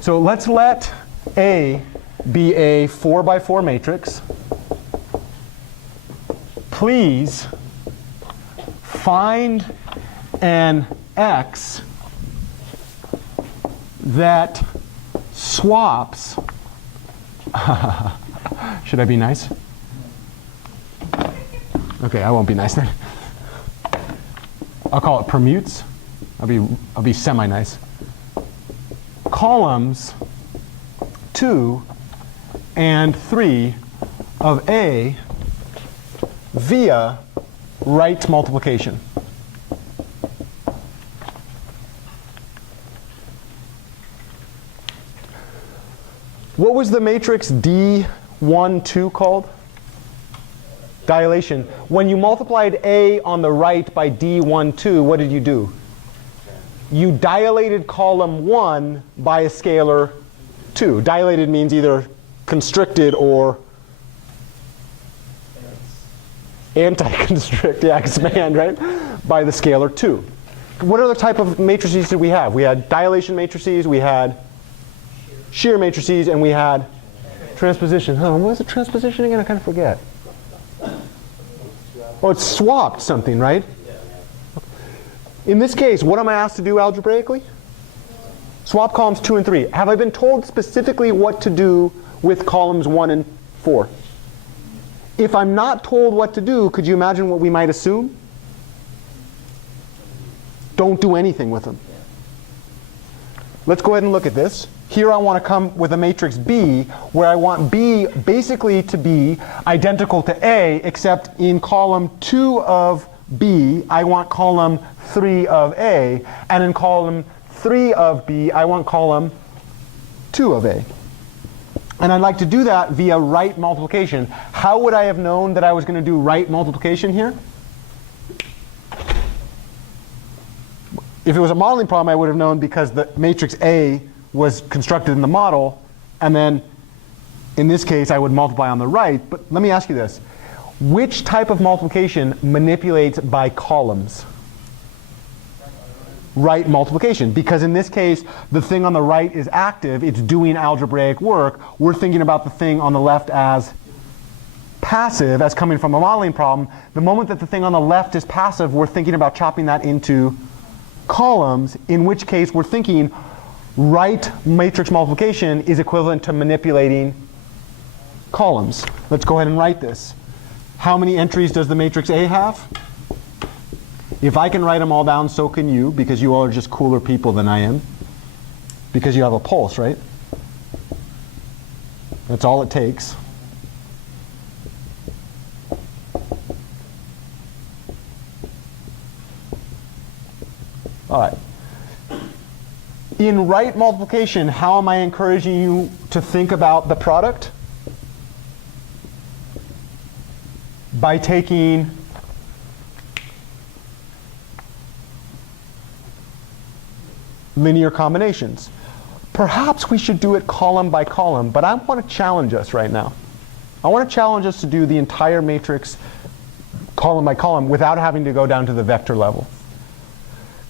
So let's let A be a 4 by 4 matrix. Please find an X that swaps. Should I be nice? Okay, I won't be nice then. I'll call it permutes. I'll be semi-nice. Columns 2 and 3 of A via right multiplication. What was the matrix D1, 2 called? Dilation. When you multiplied A on the right by D1, 2, what did you do? You dilated column 1 by a scalar 2. Dilated means either constricted or anti-constrict, yeah, expand, right? By the scalar 2. What other type of matrices did we have? We had dilation matrices, we had shear matrices, and we had transposition. What was the transposition again? I kind of forget. Oh, it swapped something, right? In this case, what am I asked to do algebraically? Swap columns 2 and 3. Have I been told specifically what to do with columns 1 and 4? If I'm not told what to do, could you imagine what we might assume? Don't do anything with them. Let's go ahead and look at this. Here I want to come with a matrix B, where I want B basically to be identical to A, except in column 2 of B, I want column 3 of A, and in column 3 of B, I want column 2 of A. And I'd like to do that via right multiplication. How would I have known that I was going to do right multiplication here? If it was a modeling problem, I would have known because the matrix A was constructed in the model, and then in this case I would multiply on the right. But let me ask you this. Which type of multiplication manipulates by columns? Right multiplication, because in this case the thing on the right is active, it's doing algebraic work. We're thinking about the thing on the left as passive, as coming from a modeling problem. The moment that the thing on the left is passive, we're thinking about chopping that into columns, in which case we're thinking right matrix multiplication is equivalent to manipulating columns. Let's go ahead and write this. How many entries does the matrix A have? If I can write them all down, so can you, because you all are just cooler people than I am. Because you have a pulse, right? That's all it takes. All right. In right multiplication, how am I encouraging you to think about the product? By taking linear combinations. Perhaps we should do it column by column, but I want to challenge us right now. I want to challenge us to do the entire matrix column by column without having to go down to the vector level.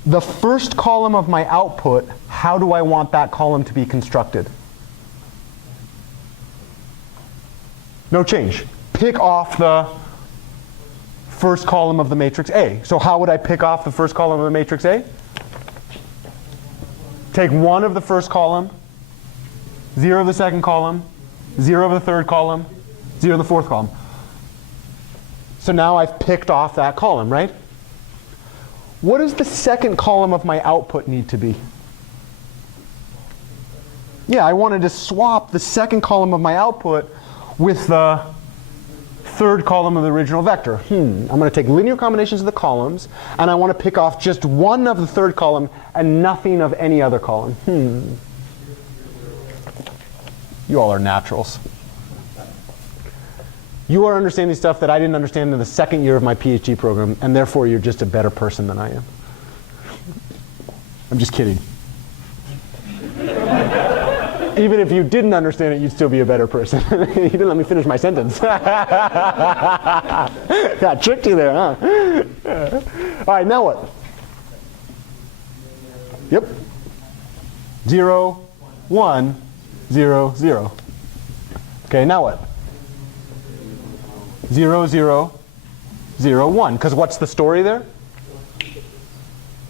The first column of my output, how do I want that column to be constructed? No change. Pick off the first column of the matrix A. So how would I pick off the first column of the matrix A? Take 1 of the first column, 0 of the second column, 0 of the third column, 0 of the fourth column. So now I've picked off that column, right? What does the second column of my output need to be? Yeah, I wanted to swap the second column of my output with the third column of the original vector. I'm going to take linear combinations of the columns, and I want to pick off just 1 of the third column and nothing of any other column. You all are naturals. You are understanding stuff that I didn't understand in the second year of my PhD program, and therefore you're just a better person than I am. I'm just kidding. Even if you didn't understand it, you'd still be a better person. You didn't let me finish my sentence. Got tricked you there, huh? All right, now what? Yep. 0, 1, 0, 0. Okay, now what? 0, 0, 0, 1. Because what's the story there?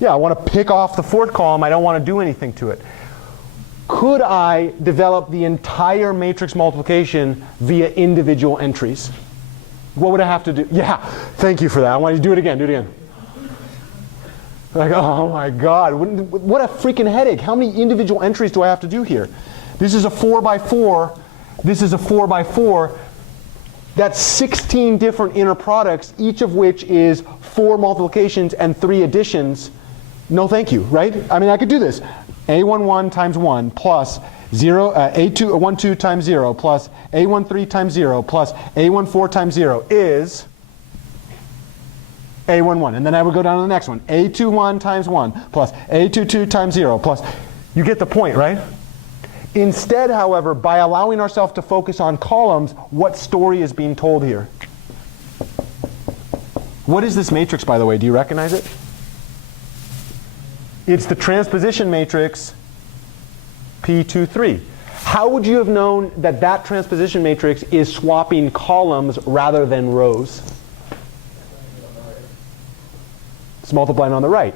Yeah, I want to pick off the fourth column. I don't want to do anything to it. Could I develop the entire matrix multiplication via individual entries? What would I have to do? Yeah, thank you for that. I want you to do it again. Do it again. Like, oh my God, what a freaking headache. How many individual entries do I have to do here? This is a 4 by 4. This is a 4 by 4. That's 16 different inner products, each of which is 4 multiplications and 3 additions. No thank you, right? I mean, I could do this. A11 times 1 plus 0, A12 times 0 plus A13 times 0 plus A14 times 0 is A11. And then I would go down to the next one. A21 times 1 plus A22 times 0 plus. You get the point, right? Instead, however, by allowing ourselves to focus on columns, what story is being told here? What is this matrix, by the way? Do you recognize it? It's the transposition matrix P23. How would you have known that that transposition matrix is swapping columns rather than rows? It's multiplying on the right.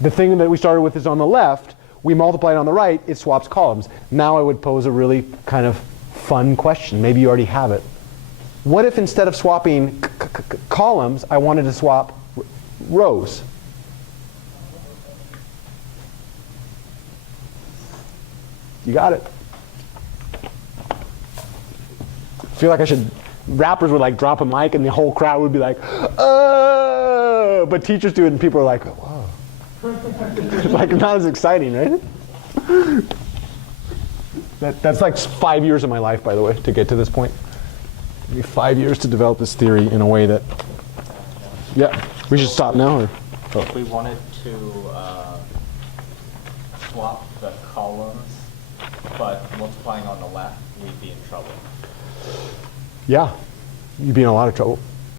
The thing that we started with is on the left. We multiply it on the right, it swaps columns. Now I would pose a really kind of fun question. Maybe you already have it. What if instead of swapping columns, I wanted to swap rows? You got it. I feel like I should, rappers would like drop a mic and the whole crowd would be like, oh, but teachers do it and people are like, whoa. It's like not as exciting, right? That's like 5 years of my life, by the way, to get to this point. Maybe 5 years to develop this theory in a way that, yeah, we should stop now? Or? Oh. If we wanted to swap the columns, but multiplying on the left, we'd be in trouble. Yeah, you'd be in a lot of trouble.